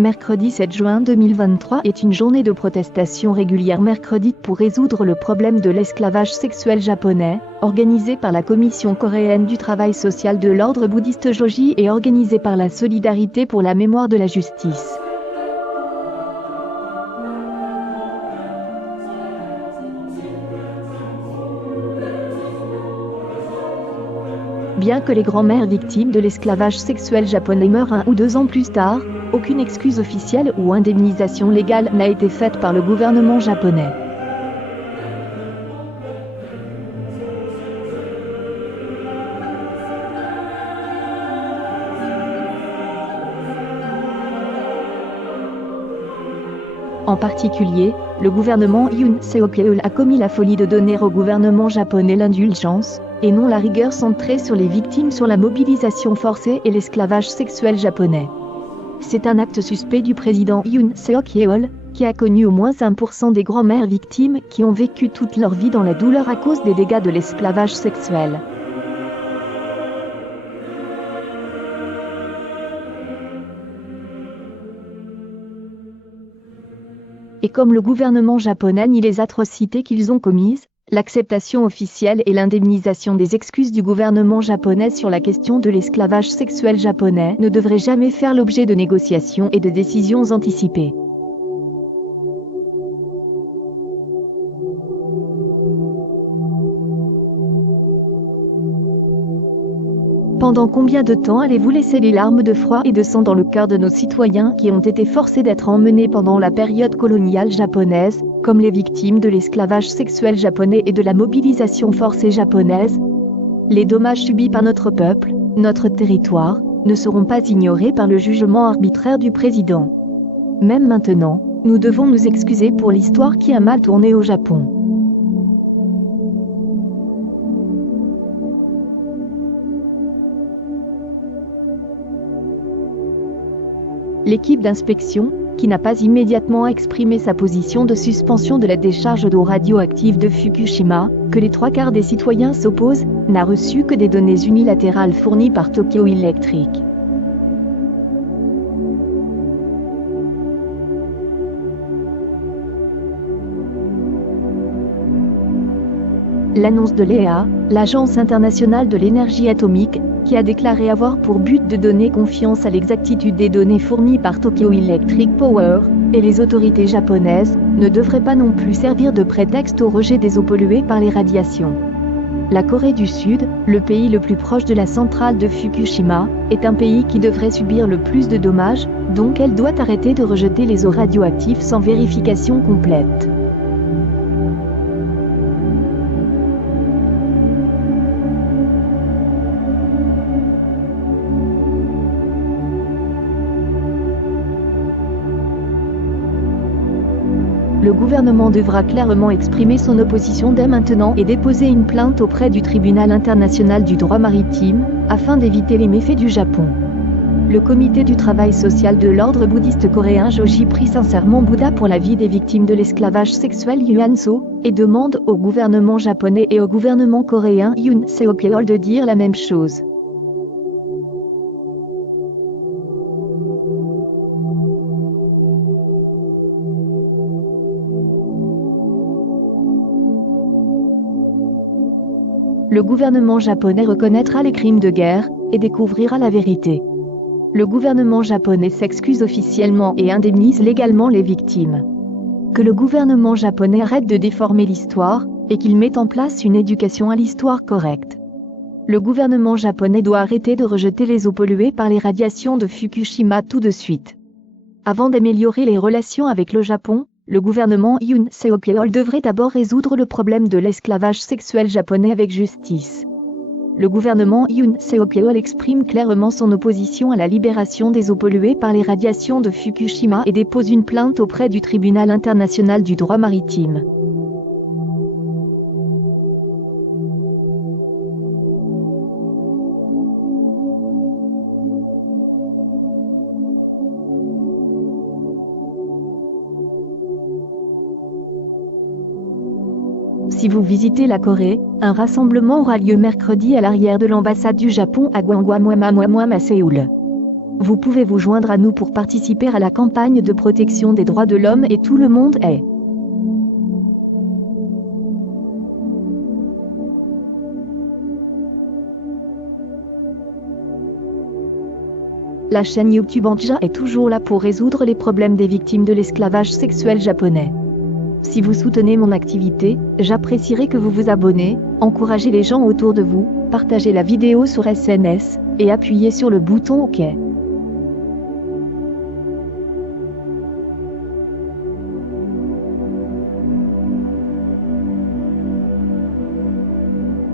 Mercredi 7 juin 2023 est une journée de protestation régulière mercredi pour résoudre le problème de l'esclavage sexuel japonais, organisée par la Commission coréenne du travail social de l'ordre bouddhiste Joji et organisée par la Solidarité pour la mémoire de la justice. Bien que les grands-mères victimes de l'esclavage sexuel japonais meurent 1 ou 2 ans plus tard, aucune excuse officielle ou indemnisation légale n'a été faite par le gouvernement japonais. En particulier, le gouvernement Yoon Seok-yeol a commis la folie de donner au gouvernement japonais l'indulgence, et non la rigueur centrée sur les victimes sur la mobilisation forcée et l'esclavage sexuel japonais. C'est un acte suspect du président Yoon Seok-yeol, qui a connu au moins 1% des grands-mères victimes qui ont vécu toute leur vie dans la douleur à cause des dégâts de l'esclavage sexuel. Et comme le gouvernement japonais nie les atrocités qu'ils ont commises, l'acceptation officielle et l'indemnisation des excuses du gouvernement japonais sur la question de l'esclavage sexuel japonais ne devraient jamais faire l'objet de négociations et de décisions anticipées. Pendant combien de temps allez-vous laisser les larmes de froid et de sang dans le cœur de nos citoyens qui ont été forcés d'être emmenés pendant la période coloniale japonaise, comme les victimes de l'esclavage sexuel japonais et de la mobilisation forcée japonaise? Les dommages subis par notre peuple, notre territoire, ne seront pas ignorés par le jugement arbitraire du président. Même maintenant, nous devons nous excuser pour l'histoire qui a mal tourné au Japon. L'équipe d'inspection, qui n'a pas immédiatement exprimé sa position de suspension de la décharge d'eau radioactive de Fukushima, que les 3/4 des citoyens s'opposent, n'a reçu que des données unilatérales fournies par Tokyo Electric. L'annonce de l'EA, l'Agence internationale de l'énergie atomique, qui a déclaré avoir pour but de donner confiance à l'exactitude des données fournies par Tokyo Electric Power, et les autorités japonaises, ne devrait pas non plus servir de prétexte au rejet des eaux polluées par les radiations. La Corée du Sud, le pays le plus proche de la centrale de Fukushima, est un pays qui devrait subir le plus de dommages, donc elle doit arrêter de rejeter les eaux radioactives sans vérification complète. Le gouvernement devra clairement exprimer son opposition dès maintenant et déposer une plainte auprès du Tribunal international du droit maritime, afin d'éviter les méfaits du Japon. Le comité du travail social de l'ordre bouddhiste coréen Joji prie sincèrement Bouddha pour la vie des victimes de l'esclavage sexuel Yuanso, et demande au gouvernement japonais et au gouvernement coréen Yoon Seok-yeol de dire la même chose. Le gouvernement japonais reconnaîtra les crimes de guerre, et découvrira la vérité. Le gouvernement japonais s'excuse officiellement et indemnise légalement les victimes. Que le gouvernement japonais arrête de déformer l'histoire, et qu'il mette en place une éducation à l'histoire correcte. Le gouvernement japonais doit arrêter de rejeter les eaux polluées par les radiations de Fukushima tout de suite. Avant d'améliorer les relations avec le Japon, le gouvernement Yoon Seok-yeol devrait d'abord résoudre le problème de l'esclavage sexuel japonais avec justice. Le gouvernement Yoon Seok-yeol exprime clairement son opposition à la libération des eaux polluées par les radiations de Fukushima et dépose une plainte auprès du Tribunal international du droit maritime. Si vous visitez la Corée, un rassemblement aura lieu mercredi à l'arrière de l'ambassade du Japon à Gwanghwamuamamwam à Séoul. Vous pouvez vous joindre à nous pour participer à la campagne de protection des droits de l'homme et tout le monde est. La chaîne YouTube Anja est toujours là pour résoudre les problèmes des victimes de l'esclavage sexuel japonais. Si vous soutenez mon activité, j'apprécierais que vous vous abonnez, encouragez les gens autour de vous, partagez la vidéo sur SNS, et appuyez sur le bouton OK.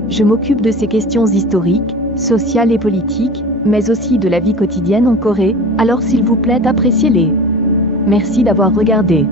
Je m'occupe de ces questions historiques, sociales et politiques, mais aussi de la vie quotidienne en Corée, alors s'il vous plaît appréciez-les. Merci d'avoir regardé.